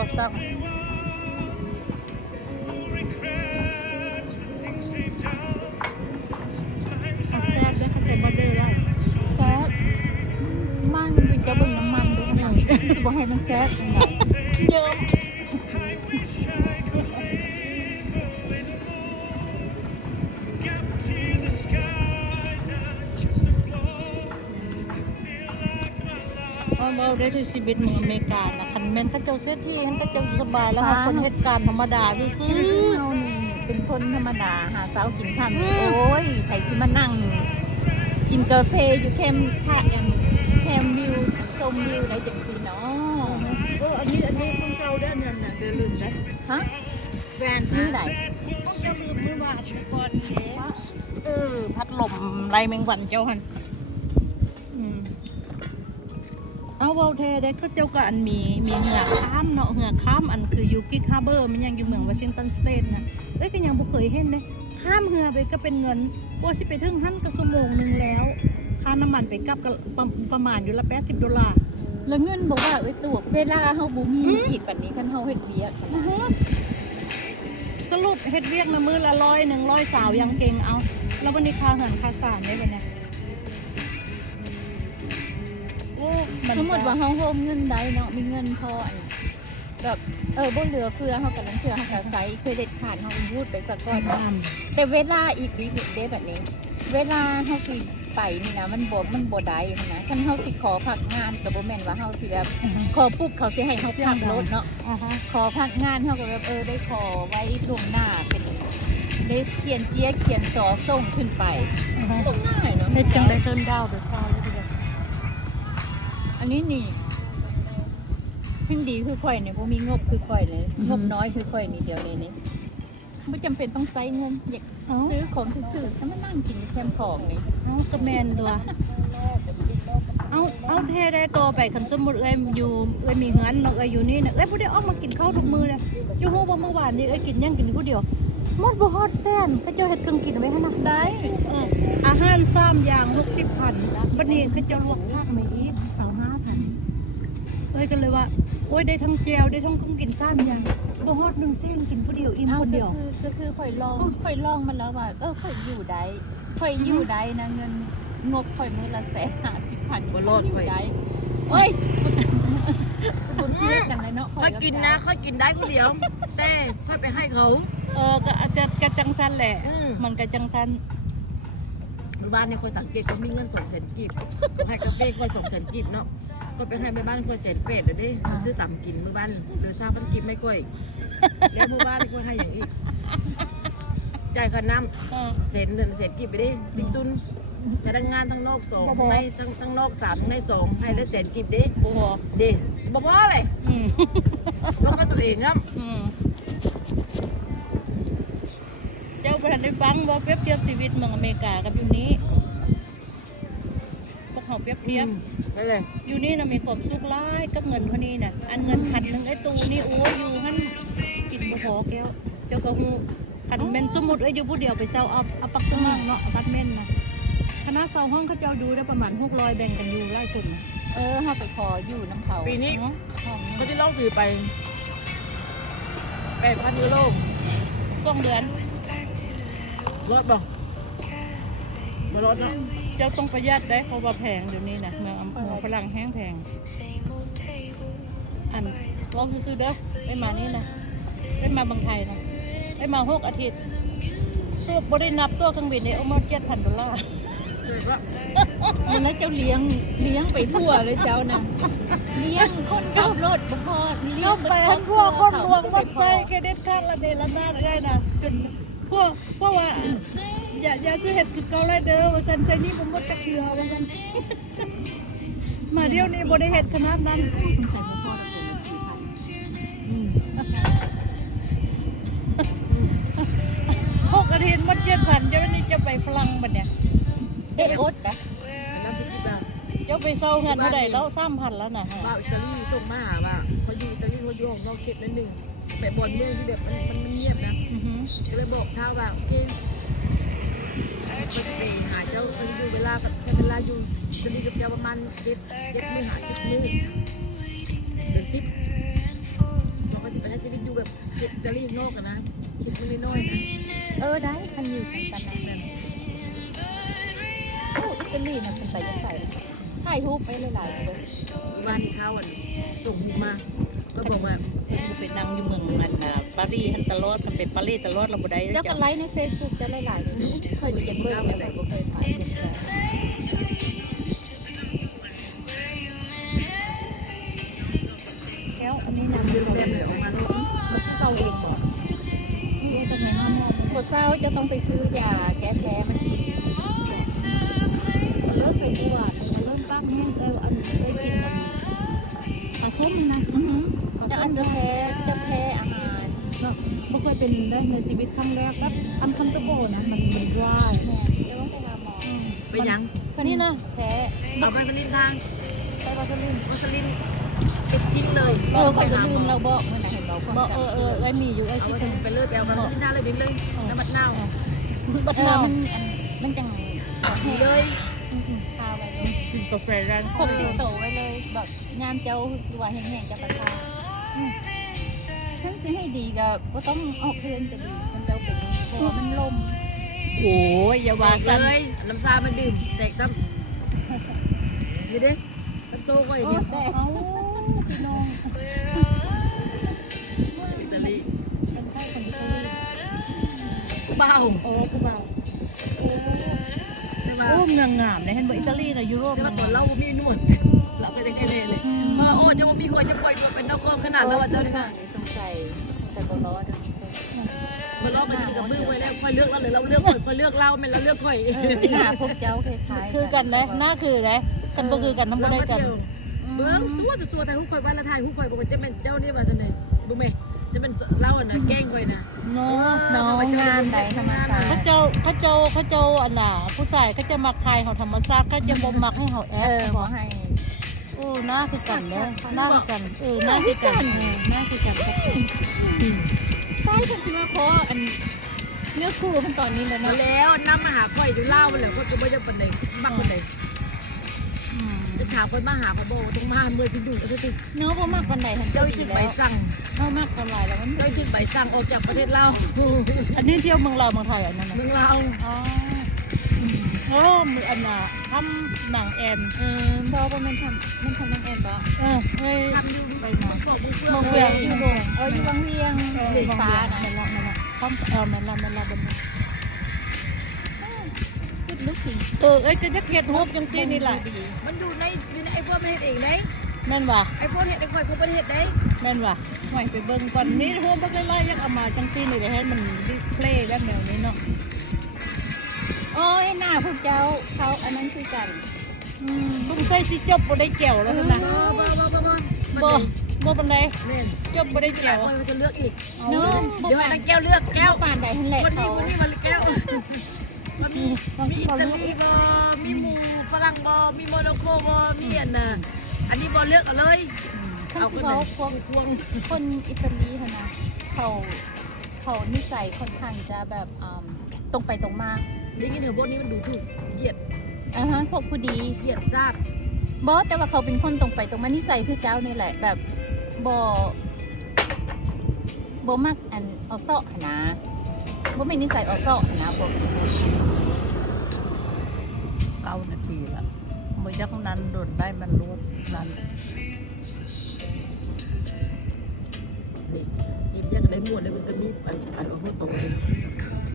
ก่อสร้างแซ่บได้ข้าวต้มมาเด้อได้ แซ่บมันจะเบิ่งน้ำมันด้วยนะสิบอกให้มันแซ่บยังไง เยอะเราได้ที่ชีวิตเมืองอเมริกานะคันแม่นเขาเจ้าเสียที่คันเขาเจ้าสบายแล้วเขาคนเหตุการณ์ธรรมดาซื่อ เฮานี่เป็นคนธรรมดาหาเช้ากินค่ำนี่โอ้ยไผสิมานั่งกินกาแฟอยู่แคมป์ท่าอย่างแคมป์วิวชมวิวอะไรจังซี่เนาะ อันนี้ของเก่าเด้อเนี่ยน่ะเดี๋ยวลืมได้ ฮะ แฟน มื้อใด ของเจ้าลืมมื้อวานก่อนพัดลมไรแมงวันเจ้าหันเอาเว้าแท้ได้ก็เจ้าก็อันมีเหือข้ามเนาะเหือข้ามอันคือยูกิคาร์เบอร์มันยังอยู่เมืองวอชิงตันสเตทนะก็ยังบ่เคยเห็นเลยข้ามเหือไปก็เป็นเงินกว่าสิไปถึงหั่นก็ชั่วโมงนึงแล้วค่าน้ำมันไปกลับก็ประมาณอยู่ละ$80แล้วเงินบอกว่าตัวเวลาเฮาบ่มีอีกบัดนี้คันเฮาเฮ็ดเวียกนะ สรุปเฮ็ดเวียกนะมื้อละ100 120ยังเก่งเอาแล้ววันนี้ค่าเหือนค่าสารได้บ่เนี่ยโอ้ สมมุติว่าเฮาโฮมเงินได้เนาะมีเงินพออันแบบบ่เหลือเฟือเฮากํลังเทื่อเฮาก็ใช้เครดิตการ์ดเฮาวูดไปซะก่อนเนาะแต่เวลาอีกนิดเด้แบบนี้เวลาเฮาสิไปนี่นะมันบ่ได้นะคันเฮาสิขอพักงานก็บ่แม่นว่าเฮาสิแบบขอปุ๊บเขาสิให้เฮาพักรถเนาะขอพักงานเฮาก็แบบได้ขอไว้ล่วงหน้าเป็นได้เขียนเจียเขียนสอส่งขึ้นไปก็ง่ายเนาะ เฮ็ดจังได้เทิร์นดาวน์เดอะซาวเลยทีเดียว อันนี้นี่ยิ่งดีคือข่อยเนี่ยบ่มีงบคือข่อยเลยงบน้อยคือข่อยนี่เดียวเลยนี่ไม่จำเป็นต้องใช้เงินอยากซื้อของคือถ้ามานั่งกินแคมของนี่ เอากระแมนตัวเอาเทได้ตัวไปคันสมมุติอยู่มีเฮือนเนาะอยู่นี่น่ะบ่ได้ออกมากินข้าวทุกมื้อเลยอยู่ฮู้ว่าเมื่อวานนี้กินหยังกินผู้เดียวหมดบ่ฮอดแสนเขาเจ้าเฮ็ดเครื่องกินไว้หั่นน่ะ ได้ อาหาร3อย่าง60,000บัดนี้เขาเจ้าลวกผักมาอีก25,000ก็เลยว่าโอ้ยได้ทั้งแจวได้ทั้งของกิน3อย่างบ่ฮอด1เส้นกินผู้เดียวอิ่มคนเดียว ก็คือข่อยลองมันแล้วว่าข่อยอยู่ได้นะเงินงบข่อยมื้อละ150,000บ่รอดข่อยได้โอ้ยบุญเทียบกันเลยเนาะ ค่อยกินนะค่อยกินได้คนเดียว แต่ค่อยไปให้เขา ก็อาจจะกระจังซันแหละมันกระจังซัน เมื่อวานนี่คนสังเกตเขามีเงิน200,000 กีบเขาให้กาแฟค่อย200,000 กีบเนาะก็ไปให้แม่บ้านค่อย100,000เลยเด้ซื้อต่ำกินเมื่อวานเหลือ3,000 กีบไม่ค่อยแล้วเมื่อวานนี่ค่อยให้อย่างอีกจ่ายค่าน้ำ100,000 กีบไปดิติ๊กซุนพนักงานทั้งนอก2ให้ทั้งนอก3ให้2ให้ได้100,000 กีบดิโอ้โหเด้บ่พอเลยลงกับตัวเองครับ เจ้าไปทันได้ฟังว่าเปรียบเทียบชีวิตเมืองอเมริกากับอยู่นี้พวกเขาเปรียบเทียบ ไปเลย อยู่นี่นะมีความสุขร้ายกับเงินเท่านี้น่ะอันเงิน1,000ไอ้ตูนี่โอ้อยู่หั่นกินบ่พอแก้วเจ้าก็ฮู้คันแม่นสมมุติอยู่ผู้เดียวไปเซาเอาปักตะมังเนาะอพาร์ตเมนต์น่ะคณะ2ห้องเขาเจ้าดูได้ประมาณ600แบ่งกันอยู่หลายคน เฮาไปขออยู่น้ำเขา ปีนี้ ของ ก็ที่ลองถือไป8,000 ยูโร 2 เดือน รถบ่รถเนาะ เจ้าต้องประหยัดได้เพราะว่าแพงเดี๋ยวนี้นะเมืองฝรั่งแห้งแพงอันลองซื้อๆเด้อไปมานี่นะไปมาเมืองไทยนะไปมา6 อาทิตย์สูบบ่ได้นับตัวเครื่องบินนี่เอามา$7,000 แล้วเจ้าเลี้ยงไปทั่วเลยเจ้าน่ะเลี้ยงคนขับรถบ่พอเลี้ย ก็ ง ไปหันพวกคนหลวงวัดไซเครดิตการ์ดละเดละนาได้นะจนพวกว่าอย่าคือเห็ดคือเกาไรเด้อว่าฉันใส่นี่ผมบ่จักเทื่อว่าซั่นมาเดี๋ยวนี้บ่ได้เฮ็ดขนาดนั้น สงสัยบ่พอ6 อาทิตย์หมด7,000เดี๋ยวนี้จะไปฝรั่งบัดเนี่ย ได้อดนะ น้ำพริกที่บ้าน เจ้าไปเซาเงินเท่าใดแล้ว3,000แล้วน่ะ ว่าอิตาลีส่งมาหาว่าเขาอยู่อิตาลีเขาอยู่ของนอกเขตนั่นหนึ่งแบบบอลเมืองที่แบบมันเงียบนะ อือหือ ก็เลยบอกท้าว่าโอเคก็จะไปหาเจ้าเขาอยู่เวลาแบบใช้เวลาอยู่อิตาลีกับเจ้าประมาณ7 มื้อหา10 มื้อเดือน10 ไปใช้ชีวิตอยู่แบบอิตาลีนอกกันนะคิดไม่น้อยนะ ได้คันอยู่กันนั้นโอ้อิตาลีน่ะเป็นไปยังไงถ่ายรูปไปหลายๆเลย บ้านเขาอ่ะส่งมาก็บอกว่า ไปนั่งอยู่เมืองอันน่ะปารีสหันตลอดมันเป็นปารีสตลอดเราบ่ได้ เจ้ากันไลฟ์ใน Facebook จะหลายๆเลยเคยดูจากเบิ่งแต่บ่เคยถ่ายแล้วอันนี้นะ เรื่องแบบเลยออกมาลูก เตาเองบ่รู้เป็นไงน้อง ปวดเศร้าจะต้องไปซื้อยาแก้แพ้มากิน เริ่มไปปวดเริ่มตั้งแห้งแล้วอันนี้ได้กินอันปลาส้มนะ จะอันจะแพ้อาหาร เนาะบ่เคยเป็นได้ในชีวิตครั้งแรกแบบอันคันตะโบนะมันร้าย แม่จะต้องไปหาหมอ ไปยัง นี่นะ แพ้ เอาไปสลินทาง ไปวัสลิน วัสลินติดทิ้งเลย เขาจะลืมเราบอกเมื่อไหร่เรา บ่ไอ้มีอยู่ไอ้ เอา ที่ ไป เป็น ไปเลือดเอามาสลินทางเลยดิ้งเลยน้ำมันเน่า บัด เออ นาว มันจัง ดีเลย ข้าวไว้เลย กินกาแฟร้าน พกติดโตไว้เลยแบบยามเจ้าสิว่าแห้งๆจะประทานทั้งสิให้ดีก็ต้องออกเพื่อนจะดีมันเจ้าเป็นเพราะว่ามันลม โอ้ยอย่าว่า เล ซั่น ยน้ำซามันดื่มแตกซ้ำนี่เด้มันโซ่ก็อย่างนี้ เอ้าพี่น้อง อิตาลี เป็นไข้ของอิตาลี เบา โอ้คือว่า ใช่ไหม โอ้เมืองงามเลยเห็นบ่อิตาลีน่ะยุโรป ใช่ไหมตัวเรามีนวดเราก็จะแค่เลยเพราะโอ้จะมีคนจะปล่อยตัวเป็นนครขนาดแล้วว่าเจ้าเนี่ย สงสัยบอลล้อเดี๋ยวนี้ มันลอกกันอยู่กับมือไว้แล้วค่อยเลือกเราหรือเราเลือกค่อยเลือกเราเป็นเราเลือกค่อย หน้าพวกเจ้าคล้ายๆ คือกันเลยหน้าคือเลยกันบ่คือกันนำบ่ เรา ได้ มา กัน เที่ยวเบิ้งสัวแต่หุ้คอยบ้านละไทยหุ้คอยบอกว่าจะเป็นเจ้านี่มาทันเลยบุ้มไหมจะเป็นเล่าน่ะแกล้งค่อยนะ เนาะ น้องงานใดธรรมศาสต เขา ร์ เจ้าอันน่ะผู้ชายเขาจะมักทายเขาธรรมชาติเขาจะบ่มักให้เขาแอ เอบ อ บ่ บ่ให้ โอ้หน้าคือกันเด้อหน้าคือกันหน้าคือกันหน้าคือกันครับ ใช่ฉันสิมาขออันเนื้อคู่มันตอนนี้เลย มา เนาะ แล้วน้ำมาหาค่อยดูเล่ามันเลยคนก็ไม่จะเป็นไหนมักคนไหนจะถามคนมาหาเขาบอกต้องมาเมื่อสิดูก็จะติด เนาะบ่มากปานใดทัน เจ้า เจ้า จิ อี ต ก ใบ แล้ว สั่ง เฮามากกันหลายแล้วมัน เจ้าจิตใบสั่งออกจากประเทศเรา อันนี้เที่ยวเมืองลาวเมืองไทยอันนั้นนะ เมืองเรา อ๋อ โอ้มืออันน่ะทำหนังแอน บ่บ่แม่นทำมันทำนั่นเองบ่ เฮ้ย ทำอยู่ ไปมา บอกบุฟเฟ่ มอง เฟ่ เวียง อยู่บงอยู่บางเวียงสีฟ้านะ นั่นละทำนั่นละบนนั้น คิดลึกสิ เอ้ยจะยักเฮ็ดรูปจังซี่นี่แหละ มันอยู่ในไอ้พวกประเทศเองไหน แม่นว่ะ ไอ้พวกเห็ดไอ้ค่อยของประเทศไหน แม่นว่ะหน่อยไปเบิ่งก่อนนี่รูปบ่ได้ไล่ยังเอามาจังซี่นี่ได้ให้มันดิสเพลย์แบบแนวนี้เนาะ โอ้ยหน้าพวกเจ้าเขาอันนั้นคือกัน ต้องใส่สิจบบ่ได้แก้วแล้วนะ บ่ปานใด เนี่ย จบบ่ได้ แต่ แก้ว คนจะเลือกอีก เนาะ เดี๋ยวให้นางแก้วเลือกแก้ว ป่านใดทันแหละ วันนี้ เขา วันนี้มันแก้วมันมีอิตาลีบอมีหมูฝรั่งบอมีโมร็อกโกบอมีอันนี้บอเลือกเอาเลย ทั้งที่เขาพวกคนอิตาลีค่ะนะเขานิสัยค่อนข้างจะแบบตรงไปตรงมา นี่กินเถอะพวกนี้มันดูถูกเหยียด พวกผู้ดี เหยียดซาด บอสแต่ว่าเขาเป็นคนตรงไปตรงมานิสัยคือเจ้านี่แหละแบบบมักอันเอาเซาะนะบ่มีนิสัยเอาเซาะนะพวกนี้ 9 นาทีละบ่อยักนั้นโดนได้มันรวดนั้น นี่ยิ้มแย้มได้หมดเลยมันจะมีอันหัวโตเลย